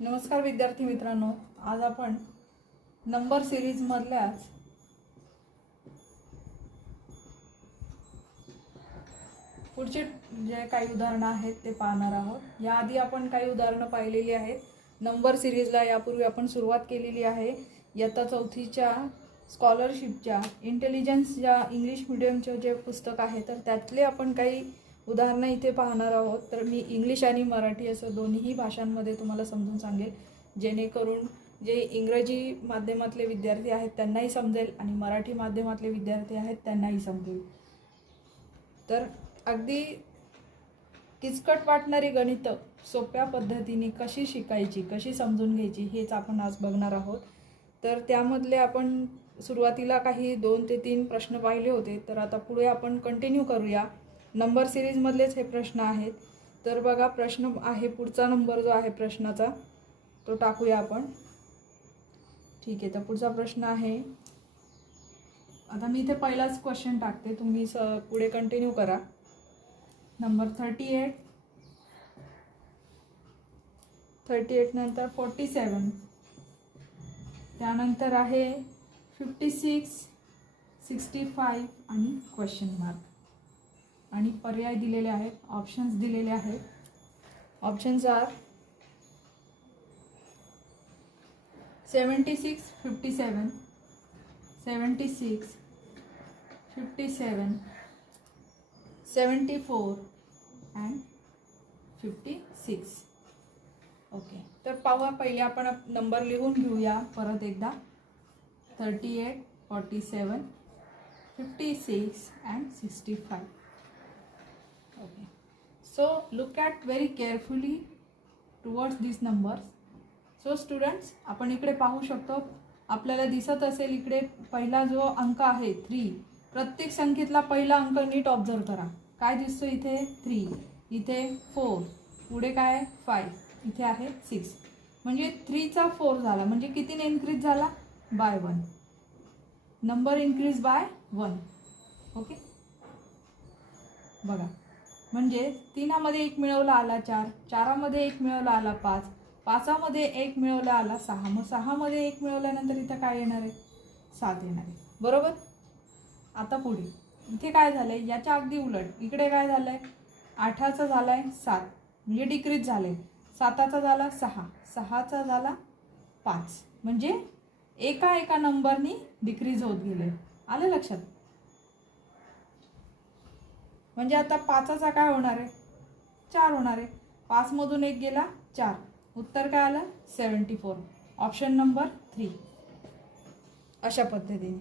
नमस्कार विद्यार्थी मित्रांनो, आज आपण नंबर सिरीज मधल्याच पुढचे जे काही उदाहरणं आहेत ते पाहणार आहोत। याआधी आपण काही उदाहरणं पाहिलेली आहेत। नंबर सिरीजला यापूर्वी आपण सुरुवात केलेली आहे। इयत्ता चौथीच्या स्कॉलरशिपच्या इंटेलिजन्सच्या इंग्लिश मीडियमचे जे पुस्तक आहे तर त्यातले आपण काही उदाहरणं इथे पाहणार आहोत। तर मी इंग्लिश आणि मराठी असं दोन्ही भाषांमध्ये तुम्हाला समजून सांगेल, जेणेकरून जे इंग्रजी माध्यमातले विद्यार्थी आहेत त्यांनाही समजेल आणि मराठी माध्यमातले विद्यार्थी आहेत त्यांनाही समजेल। तर अगदी किचकट वाटणारी गणितं सोप्या पद्धतीने कशी शिकायची, कशी समजून घ्यायची हेच आपण आज बघणार आहोत। तर त्यामधले आपण सुरुवातीला काही 2 ते 3 प्रश्न पाहिले होते, तर आता पुढे आपण कंटिन्यू करूया। नंबर सिरीज मधलेच हे प्रश्न आहेत। तर बघा, प्रश्न आहे पुढचा नंबर जो आहे प्रश्नाचा तो टाकूया आपण। ठीक आहे, तर पुढचा प्रश्न आहे, आता मी इथे पहिलाच क्वेश्चन टाकते, तुम्ही पुढे कंटिन्यू करा। नंबर 38 नंतर 47, त्यानंतर आहे 56, 65 आणि क्वेश्चन मार्क आणि पर्याय दिलेले आहेत, ऑप्शन्स दिलेले आहेत। Options R 76, 57, 76, 57, 74 and 56। ओके, तर पाहूया, पहिले आपण नंबर लिहून घेऊया परत एकदा। 38, 47, 56 and 65। Okay, so look at very carefully towards these numbers। So students, आपण इकडे पाहू शकतो, आपल्याला दिसत असेल इकडे पहिला जो अंक आहे 3, प्रत्येक संख्येतला पहिला अंक नीट ऑब्झर्व करा। काय दिसतो इथे 3, इथे 4, पुढे काय 5, इथे आहे 6, म्हणजे 3 चा 4 झाला, म्हणजे कितीने इन्क्रीज झाला by 1, number increase by 1। Okay, बघा, म्हणजे 3 मध्ये 1 मिळवला आला 4, 4 मध्ये 1 मिळवला आला 5, 5 मध्ये 1 मिळवला आला 6, मग 6 मध्ये 1 मिळवल्यानंतर इथं काय येणार आहे 7 येणार आहे, बरोबर। आता पुढे इथे काय झालंय, याच्या अगदी उलट, इकडे काय झालंय 8चा झालाय 7, म्हणजे डिक्रीज झाले, 7चा झाला 6, 6चा झाला 5, म्हणजे एका नंबरनी डिक्रीज होत गेले। आलं लक्षात? म्हणजे आता 5चा काय होणार आहे 4 होणार आहे, 5 मधून 1 गेला 4, उत्तर काय आलं 74, ऑप्शन नंबर 3। अशा पद्धतीने